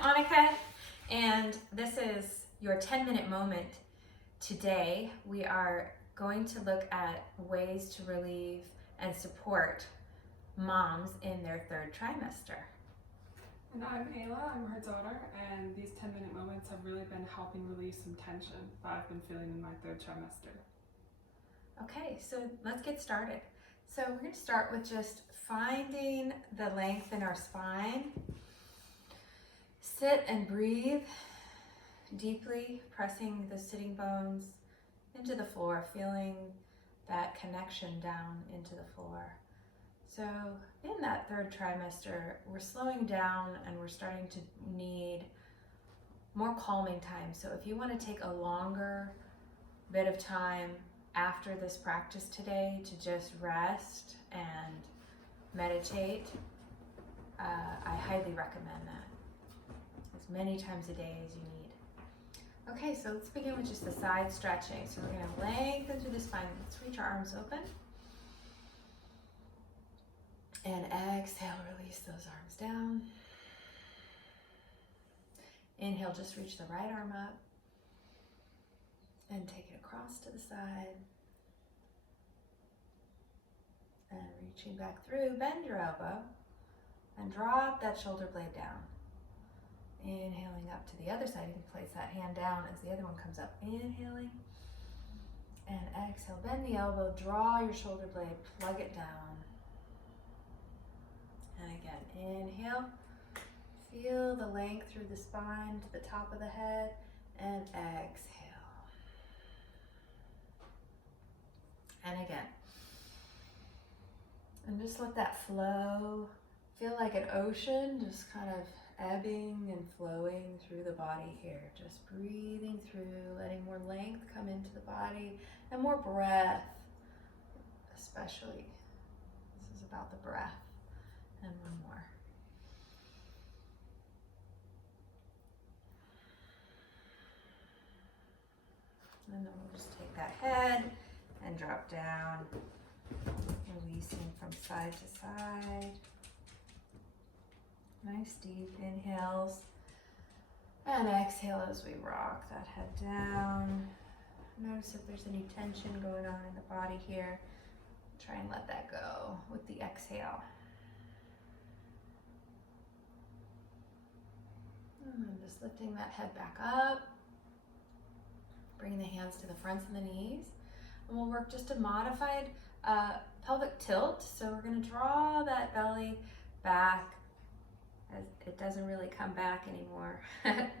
Annika, and this is your 10-minute moment. Today, we are going to look at ways to relieve and support moms in their third trimester. And I'm Ayla, I'm her daughter, and these 10-minute moments have really been helping release some tension that I've been feeling in my third trimester. Okay, so let's get started. So we're going to start with just finding the length in our spine. Sit and breathe deeply, pressing the sitting bones into the floor, feeling that connection down into the floor. So in that third trimester, we're slowing down and we're starting to need more calming time. So if you want to take a longer bit of time after this practice today to just rest and meditate, I highly recommend that. As many times a day as you need. Okay, so let's begin with just the side stretching. So we're going to lengthen through the spine. Let's reach our arms open. And exhale, release those arms down. Inhale, just reach the right arm up. And take it across to the side. And reaching back through, bend your elbow. And drop that shoulder blade down. Inhaling up to the other side, you can place that hand down as the other one comes up. Inhaling and exhale. Bend the elbow, draw your shoulder blade, plug it down. And again, inhale. Feel the length through the spine to the top of the head. And exhale. And again. And just let that flow. Feel like an ocean, just kind of ebbing and flowing through the body here. Just breathing through, letting more length come into the body and more breath, especially. This is about the breath. And one more. And then we'll just take that head and drop down, releasing from side to side. Nice deep inhales and exhale as we rock that head down. Notice if there's any tension going on in the body here. Try and let that go with the exhale. And then just lifting that head back up. Bringing the hands to the fronts of the knees. And we'll work just a modified pelvic tilt. So we're going to draw that belly back. As it doesn't really come back anymore,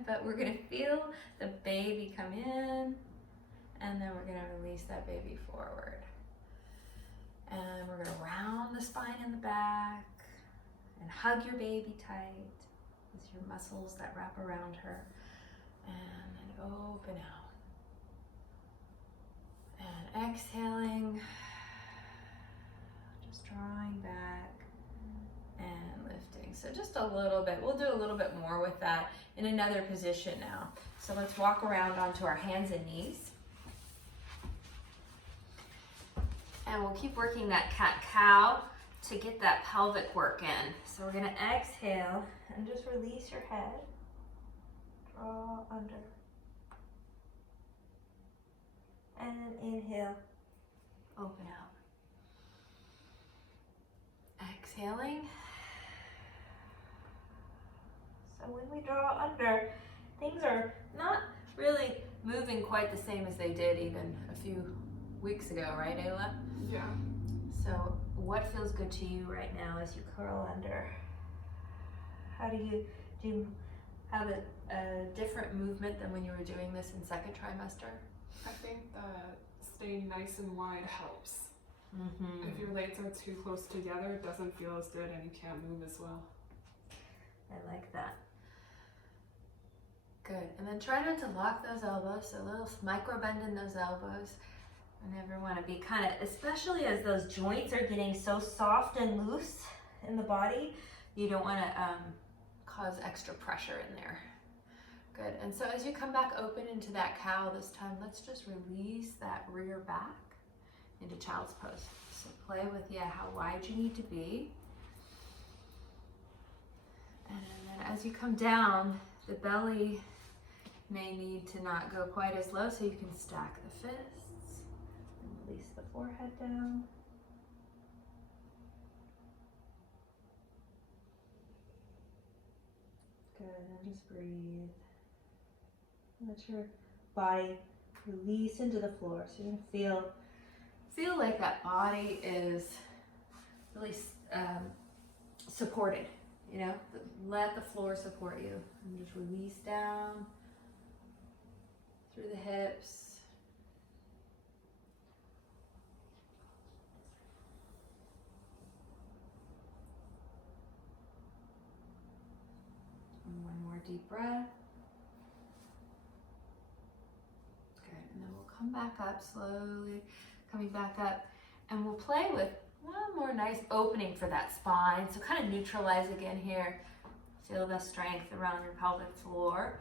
but we're going to feel the baby come in, and then we're going to release that baby forward. And we're going to round the spine in the back and hug your baby tight with your muscles that wrap around her, and then open out. And exhaling, just drawing back. And lifting. So just a little bit. We'll do a little bit more with that in another position now. So let's walk around onto our hands and knees. And we'll keep working that cat-cow to get that pelvic work in. So we're going to exhale and just release your head. Draw under. And inhale. Open out. Exhaling. So when we draw under, things are not really moving quite the same as they did even a few weeks ago, right, Ayla? Yeah. So what feels good to you right now as you curl under? How do you have a different movement than when you were doing this in second trimester? I think that staying nice and wide helps. Mm-hmm. If your legs are too close together, it doesn't feel as good and you can't move as well. I like that. Good. And then try not to lock those elbows, so a little micro bend in those elbows. I never want to be kind of, especially as those joints are getting so soft and loose in the body, you don't want to cause extra pressure in there. Good. And so as you come back open into that cow this time, let's just release that rear back into child's pose. So play with, how wide you need to be. And then as you come down, The belly may need to not go quite as low, so you can stack the fists and release the forehead down. Good, and just breathe. Let your body release into the floor. So you're gonna feel like that body is really supported. You know, let the floor support you, and just release down through the hips. And one more deep breath. Good, and then we'll come back up slowly, coming back up, and we'll play with one more nice opening for that spine. So kind of neutralize again here. Feel the strength around your pelvic floor.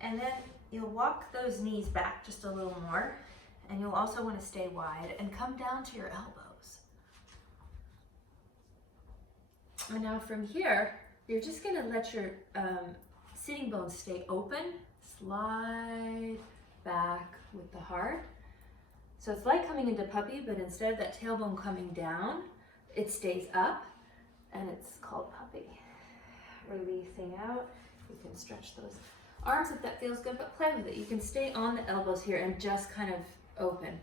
And then you'll walk those knees back just a little more. And you'll also want to stay wide and come down to your elbows. And now from here, you're just going to let your sitting bones stay open. Slide back with the heart. So it's like coming into puppy, but instead of that tailbone coming down, it stays up, and it's called puppy. Releasing out. You can stretch those arms if that feels good, but play with it. You can stay on the elbows here and just kind of open.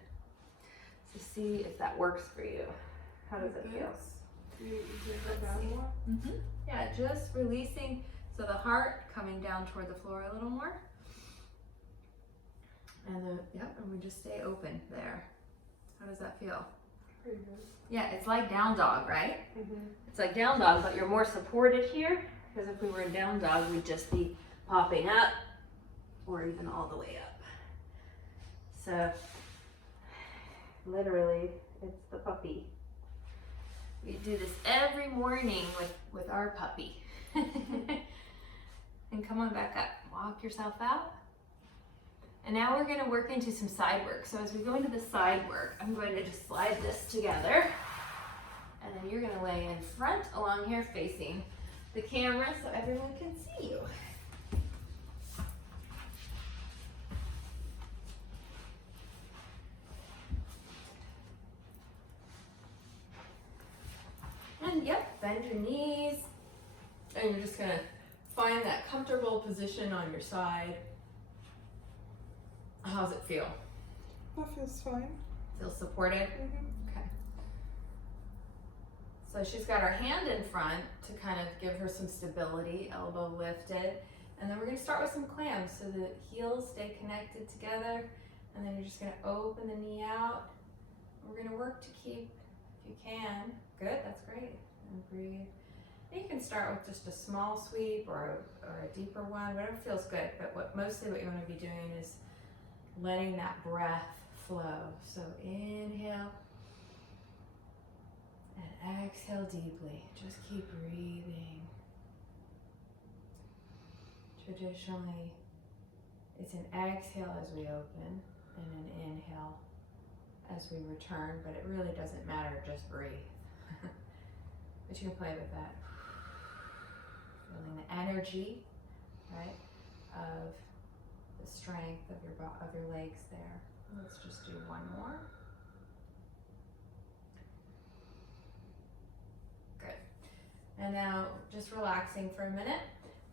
So see if that works for you. How does it feel? You take that down more? Mm-hmm. Yeah, just releasing. So the heart coming down toward the floor a little more. And and we just stay open there. How does that feel? Pretty good. Yeah, it's like down dog, right? Mm-hmm. It's like down dog, but you're more supported here, because if we were in down dog, we'd just be popping up or even all the way up. So literally, it's the puppy. We do this every morning with our puppy. And come on back up. Walk yourself out. And now we're going to work into some side work. So as we go into the side work, I'm going to just slide this together. And then you're going to lay in front along here facing the camera so everyone can see you. And yep, bend your knees. And you're just going to find that comfortable position on your side. How's it feel? That feels fine. Feel supported? Mm-hmm. Okay. So she's got her hand in front to kind of give her some stability, elbow lifted. And then we're going to start with some clams so the heels stay connected together. And then you're just going to open the knee out. We're going to work to keep, if you can. Good, that's great. And breathe. And you can start with just a small sweep or a deeper one, whatever feels good. But mostly what you want to be doing is letting that breath flow. So inhale and exhale deeply. Just keep breathing. Traditionally, it's an exhale as we open and an inhale as we return, but it really doesn't matter, just breathe. But you can play with that. Feeling the energy, right, of the strength of your legs there. Let's just do one more. Good. And now just relaxing for a minute.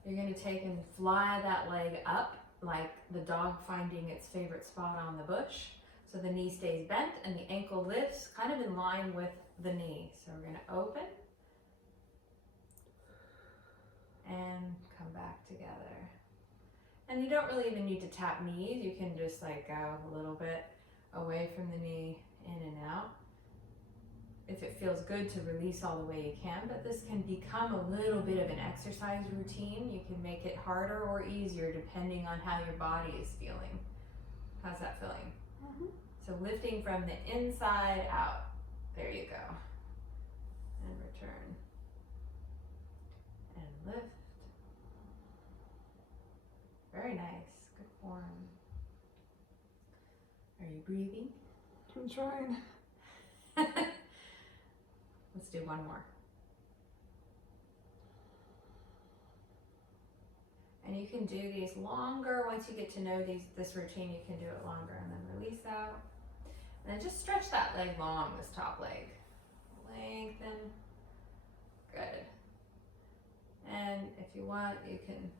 You're going to take and fly that leg up like the dog finding its favorite spot on the bush. So the knee stays bent and the ankle lifts kind of in line with the knee. So we're going to open and come back together. And you don't really even need to tap knees. You can just like go a little bit away from the knee, in and out. If it feels good to release all the way you can, but this can become a little bit of an exercise routine. You can make it harder or easier depending on how your body is feeling. How's that feeling? Mm-hmm. So lifting from the inside out. There you go. And return. And lift. Very nice. Good form. Are you breathing? I'm trying. Let's do one more. And you can do these longer. Once you get to know this routine, you can do it longer, and then release out. And then just stretch that leg long, this top leg. Lengthen. Good. And if you want, you can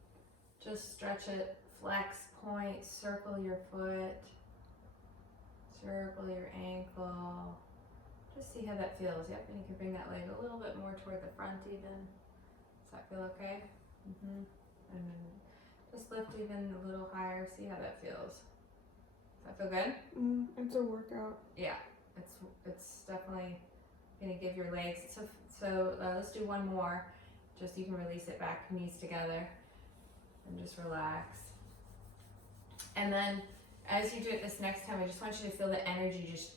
just stretch it, flex, point, circle your foot, circle your ankle. Just see how that feels. Yep, and you can bring that leg a little bit more toward the front even. Does that feel okay? And then just lift even a little higher. See how that feels. Does that feel good? It's a workout. Yeah, it's definitely gonna give your legs. So let's do one more. Just you can release it back, knees together, and just relax. And then as you do it this next time, I just want you to feel the energy just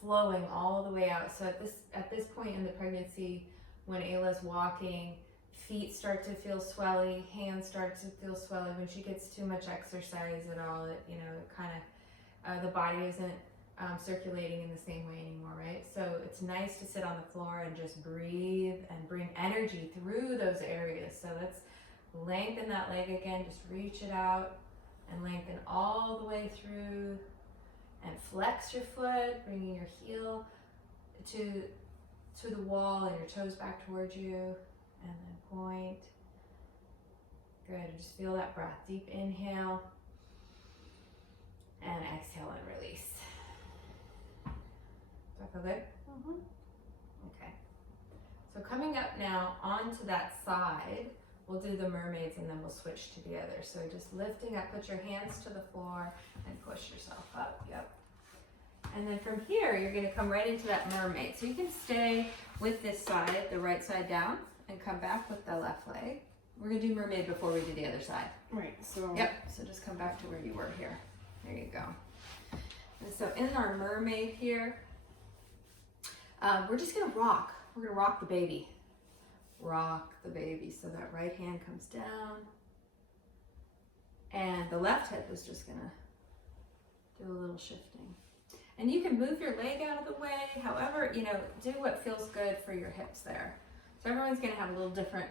flowing all the way out. So at this point in the pregnancy, when Ayla's walking, feet start to feel swelly, hands start to feel swelly. When she gets too much exercise at all, it kind of the body isn't circulating in the same way anymore, right? So it's nice to sit on the floor and just breathe and bring energy through those areas. So let's lengthen that leg again, just reach it out and lengthen all the way through, and flex your foot, bringing your heel to the wall and your toes back towards you, and then point. Good, just feel that breath. Deep inhale and exhale and release. Does that feel good? Okay. So coming up now onto that side, we'll do the mermaids and then we'll switch to the other. So just lifting up, put your hands to the floor and push yourself up. Yep. And then from here, you're going to come right into that mermaid. So you can stay with this side, the right side down, and come back with the left leg. We're going to do mermaid before we do the other side. Right, so. Yep, so just come back to where you were here. There you go. And so in our mermaid here, we're just going to rock. We're going to rock the baby. Rock the baby. So that right hand comes down. And the left hip is just going to do a little shifting. And you can move your leg out of the way. However, do what feels good for your hips there. So everyone's going to have a little different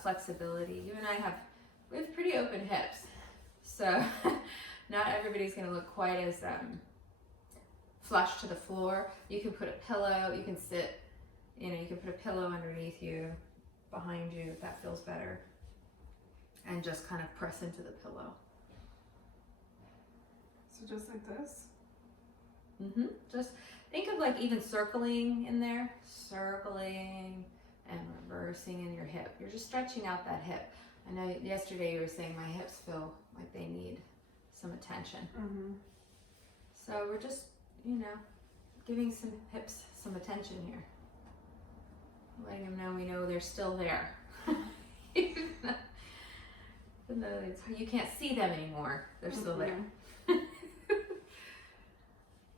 flexibility. You and I we have pretty open hips. So not everybody's going to look quite as flush to the floor. You can put a pillow, you can sit, you can put a pillow underneath you, behind you, if that feels better. And just kind of press into the pillow. So just like this? Just think of like even circling in there, circling and reversing in your hip. You're just stretching out that hip. I know yesterday you were saying my hips feel like they need some attention. So we're just, giving some hips some attention here. Letting them know we know they're still there. Even though you can't see them anymore, they're still there.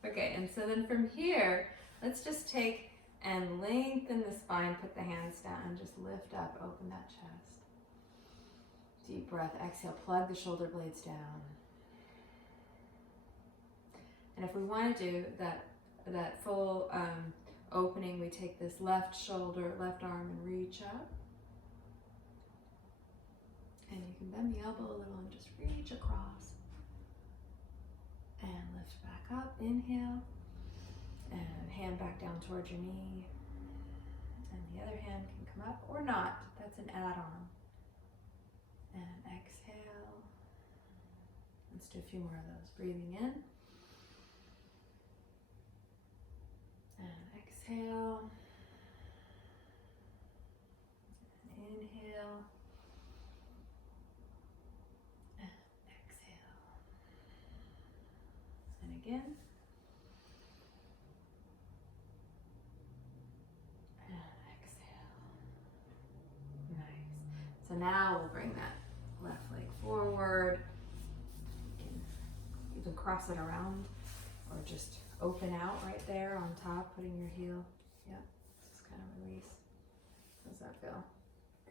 Okay, and so then from here, let's just take and lengthen the spine, put the hands down, and just lift up, open that chest. Deep breath, exhale, plug the shoulder blades down. And if we want to do that full opening, we take this left shoulder, left arm, and reach up. And you can bend the elbow a little and just reach across. And lift back up, inhale, and hand back down towards your knee. And the other hand can come up or not, that's an add-on. And exhale. Let's do a few more of those. Breathing in. And exhale. And inhale. Again. And exhale. Nice. So now we'll bring that left leg forward. You can cross it around or just open out right there on top, putting your heel. Yep. Just kind of release. How does that feel?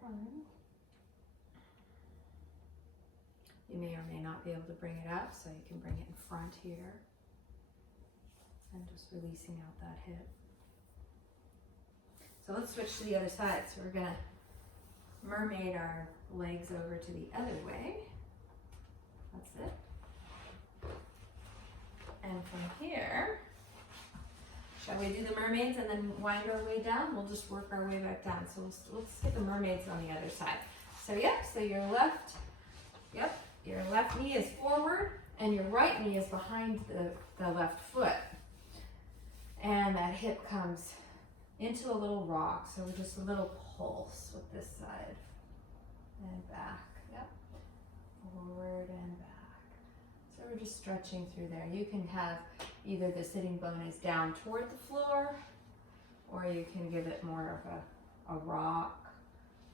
Fine. You may or may not be able to bring it up, so you can bring it in front here. And just releasing out that hip. So let's switch to the other side. So we're gonna mermaid our legs over to the other way. That's it. And from here, shall we do the mermaids and then wind our way down? We'll just work our way back down. So let's get the mermaids on the other side. So so your left knee is forward and your right knee is behind the left foot. And that hip comes into a little rock. So just a little pulse with this side and back. Yep. Forward and back. So we're just stretching through there. You can have either the sitting bone is down toward the floor, or you can give it more of a rock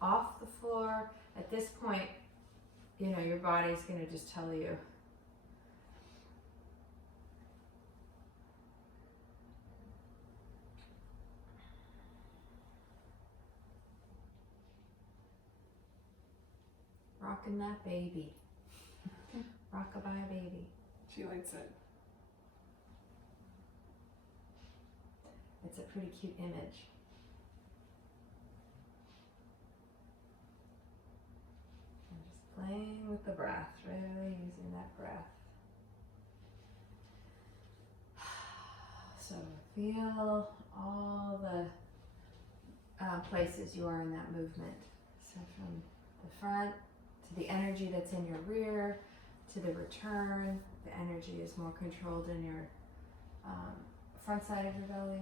off the floor. At this point, you know, your body's going to just tell you. Rocking that baby. Rockabye baby. She likes it. It's a pretty cute image. I'm just playing with the breath, really using that breath. So feel all the places you are in that movement. So from the front to the energy that's in your rear, to the return, the energy is more controlled in your front side of your belly.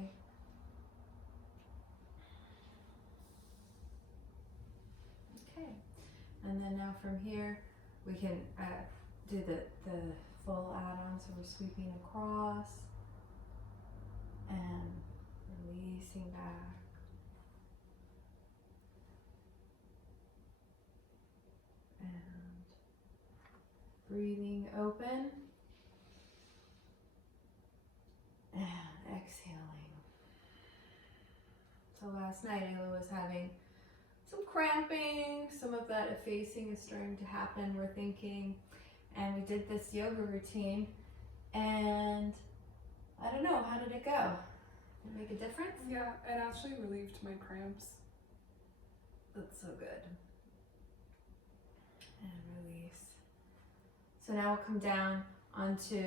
Okay, and then now from here we can do the full add-on. So we're sweeping across and releasing back. And breathing open and exhaling. So last night Ayla was having some cramping, some of that effacing is starting to happen, we're thinking, and we did this yoga routine, and I don't know, how did it go? Did it make a difference? Yeah, it actually relieved my cramps. That's so good. And release. So now we'll come down onto,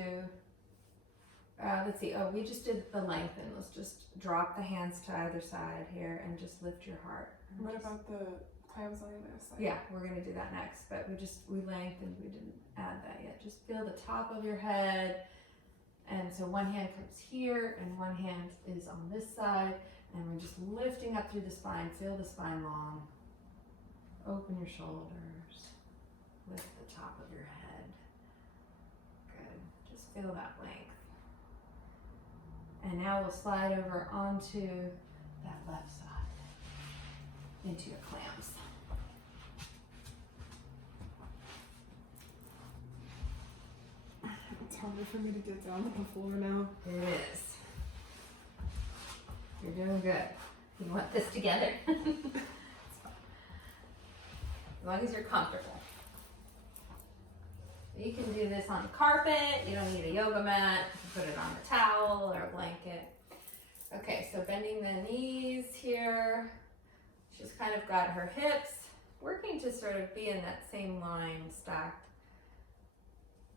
let's see, we just did the lengthen. Let's just drop the hands to either side here and just lift your heart. What about the clams on the other side? Yeah, we're gonna do that next, but we lengthened, we didn't add that yet. Just feel the top of your head. And so one hand comes here and one hand is on this side, and we're just lifting up through the spine. Feel the spine long. Open your shoulders. Lift the top of your head. Good. Just feel that length. And now we'll slide over onto that left side, into your clams. It's harder for me to get down on the floor now. It is. You're doing good. You want this together? It's fine. As long as you're comfortable. You can do this on the carpet. You don't need a yoga mat. You can put it on a towel or a blanket. Okay, so bending the knees here. She's kind of got her hips working to sort of be in that same line, stacked.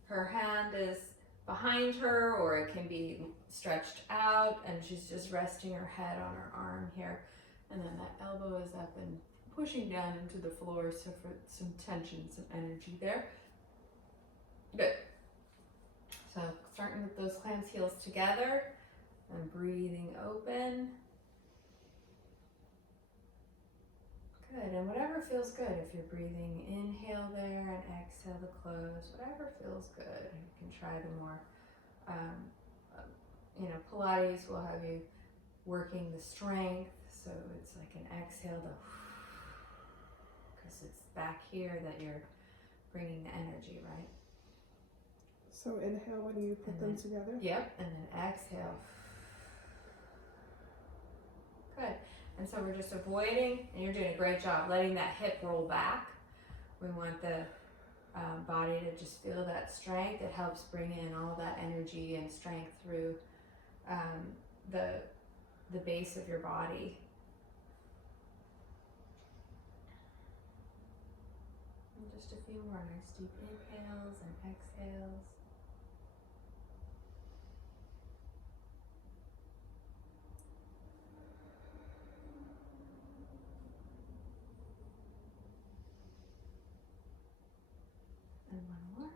Her hand is behind her, or it can be stretched out, and she's just resting her head on her arm here. And then that elbow is up and pushing down into the floor, so for some tension, some energy there. Good. So starting with those clams heels together and breathing open. Good, and whatever feels good, if you're breathing, inhale there and exhale to close, whatever feels good. You can try the more, Pilates will have you working the strength, so it's like an exhale to, because it's back here that you're bringing the energy, right? So inhale when you put them together? Yep, and then exhale. Good. And so we're just avoiding, and you're doing a great job, letting that hip roll back. We want the body to just feel that strength. It helps bring in all that energy and strength through the base of your body. Just a few more nice deep inhales and exhales. And one more.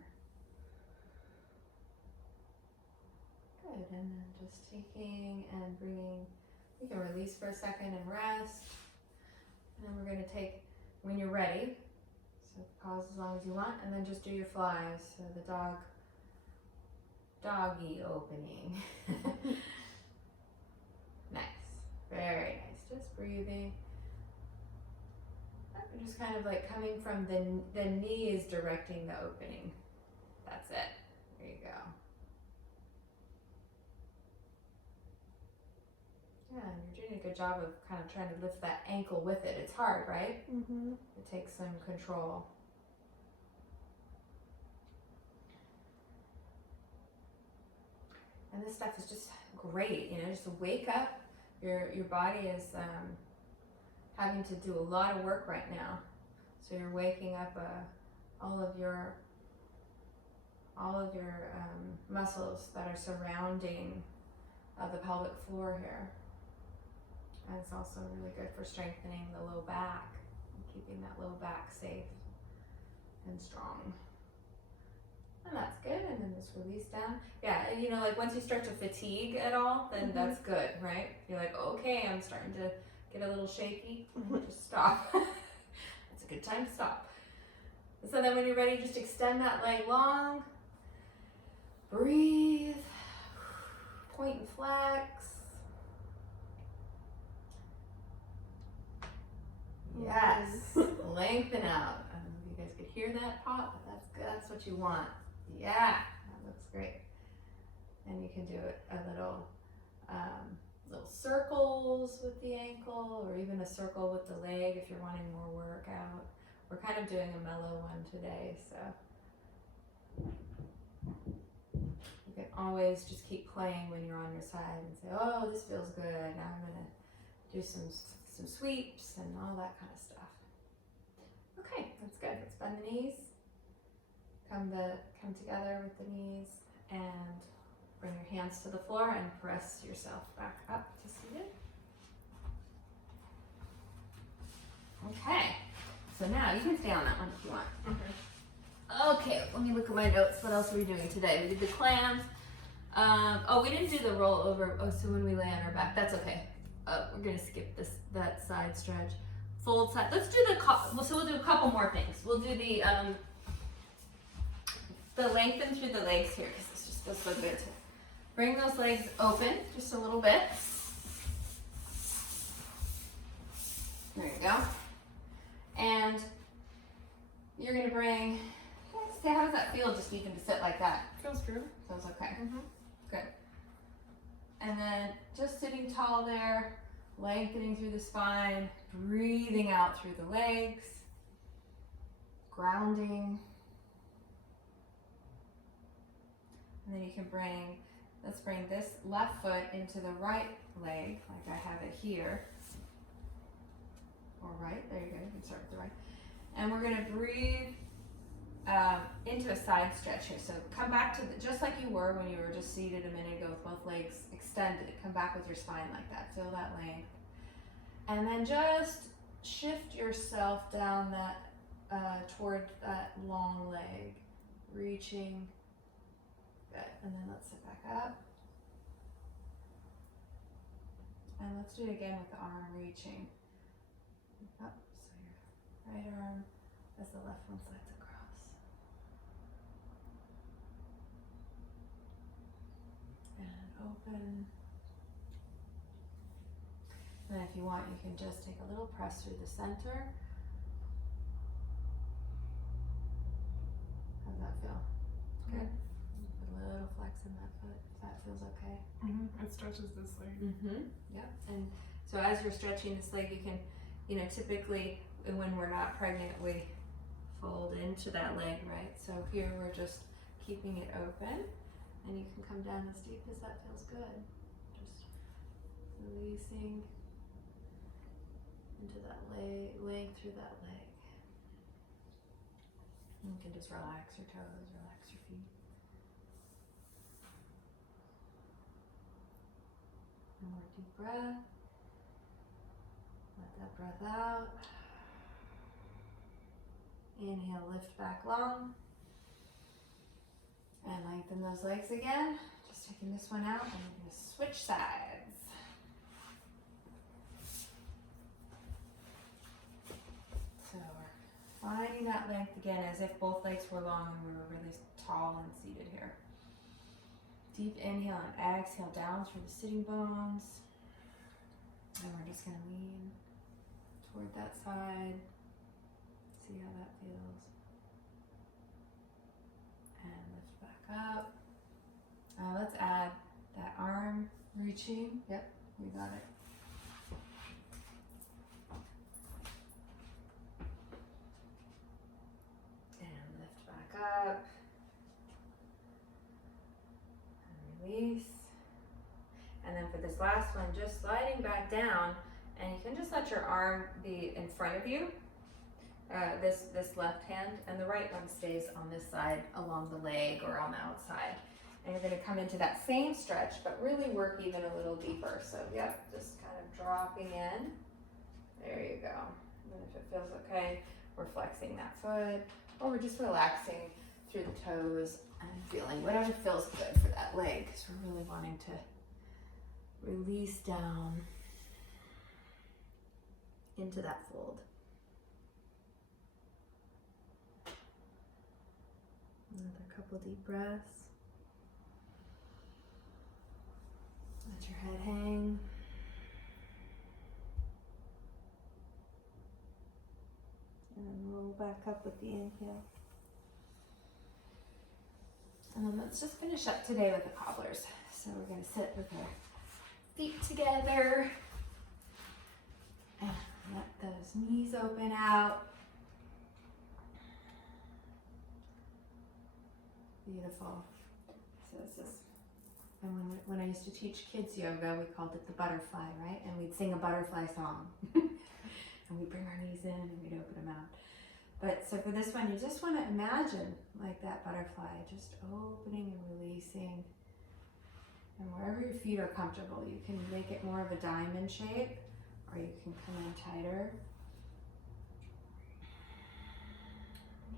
Good, and then just taking and bringing, you can release for a second and rest. And then we're going to take, when you're ready, so pause as long as you want, and then just do your flies. So the doggy opening. Nice, very nice. Just breathing. And just kind of like coming from the knees directing the opening. That's it. There you go. Yeah, and you're doing a good job of kind of trying to lift that ankle with it. It's hard, right? Mm-hmm. It takes some control. And this stuff is just great, you know, just to wake up. Your body is having to do a lot of work right now. So you're waking up all of your muscles that are surrounding the pelvic floor here. And it's also really good for strengthening the low back and keeping that low back safe and strong. And that's good. And then just release down. Yeah, and you know, like once you start to fatigue at all, then that's good, right? You're like, okay, I'm starting to get a little shaky. Just stop. That's a good time to stop. So then when you're ready, just extend that leg long. Breathe. Point and flex. Yes. Lengthen out. I don't know if you guys could hear that pop, but that's good. That's what you want. Yeah, that looks great. And you can do it a little circles with the ankle, or even a circle with the leg if you're wanting more workout. We're kind of doing a mellow one today, so you can always just keep playing when you're on your side and say, oh, this feels good. Now I'm gonna do some sweeps and all that kind of stuff. Okay, that's good. Let's bend the knees. Come together with the knees and bring your hands to the floor and press yourself back up to seated. Okay, so now you can stay on that one if you want. Okay, let me look at my notes. What else are we doing today? We did the clams. We didn't do the roll over. Oh, so when we lay on our back, that's okay. We're gonna skip that side stretch. Fold side. Let's do so we'll do a couple more things. We'll do the lengthen through the legs here, because this just feels so good. Bring those legs open just a little bit. There you go. And you're gonna bring, how does that feel just even to sit like that? Feels good. Feels okay. Good. And then just sitting tall there, lengthening through the spine, breathing out through the legs, grounding. And then you can let's bring this left foot into the right leg, like I have it here. Or right, there you go, you can start with the right. And we're gonna breathe into a side stretch here. So come back to just like you were when you were just seated a minute ago with both legs extended. Come back with your spine like that, feel that length. And then just shift yourself down that, toward that long leg, reaching. Good, and then let's sit back up. And let's do it again with the arm reaching up. So your right arm as the left one slides across. And open. And if you want, you can just take a little press through the center. How does that feel? Good. Put a little flex in that foot, if that feels okay. It stretches this leg. Yep. And so as you're stretching this leg, you can, typically when we're not pregnant, we fold into that leg, right? So here we're just keeping it open, and you can come down as deep as that feels good. Just releasing into that leg through that leg. You can just relax your toes, relax your feet. One more deep breath. Let that breath out. Inhale, lift back long. And lengthen those legs again. Just taking this one out and we're going to switch sides. So we're finding that length again as if both legs were long and we were really tall and seated here. Deep inhale and exhale down through the sitting bones. And we're just going to lean toward that side. See how that feels. And lift back up. Let's add that arm reaching. Yep, we got it. And lift back up. And release. And then for this last one, just sliding back down, and you can just let your arm be in front of you. This left hand, and the right one stays on this side along the leg or on the outside. And you're going to come into that same stretch, but really work even a little deeper. So yep, just kind of dropping in. There you go. And if it feels okay, we're flexing that foot, or we're just relaxing through the toes and feeling whatever feels good for that leg, because we're really wanting to release down into that fold. Another couple deep breaths. Let your head hang. And then roll back up with the inhale. And then let's just finish up today with the cobblers. So we're going to sit with our feet together. And let those knees open out. Beautiful. So this is, and when I used to teach kids yoga, we called it the butterfly, right? And we'd sing a butterfly song. And we'd bring our knees in and we'd open them out. But so for this one, you just want to imagine like that butterfly, just opening and releasing. And wherever your feet are comfortable, you can make it more of a diamond shape, or you can come in tighter.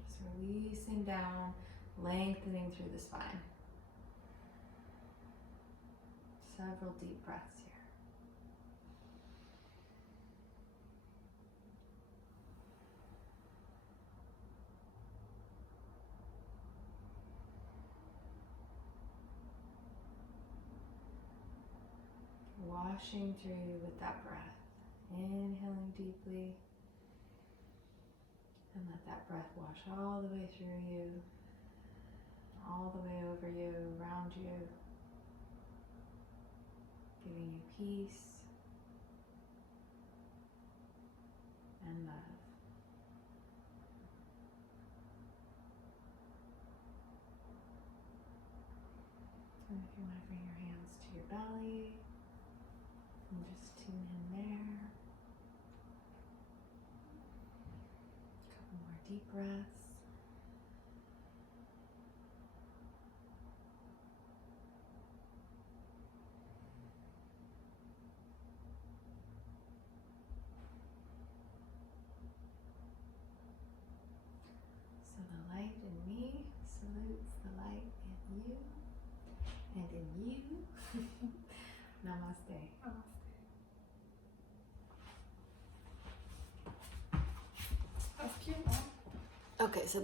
Just releasing down, lengthening through the spine. Several deep breaths here. Washing through with that breath. Inhaling deeply. And let that breath wash all the way through you. All the way over you, around you. Giving you peace and love. And if you want to bring your hands to your belly, and just tune in there. A couple more deep breaths. So the light in me salutes the light in you and in you. Namaste. That's cute. Okay, so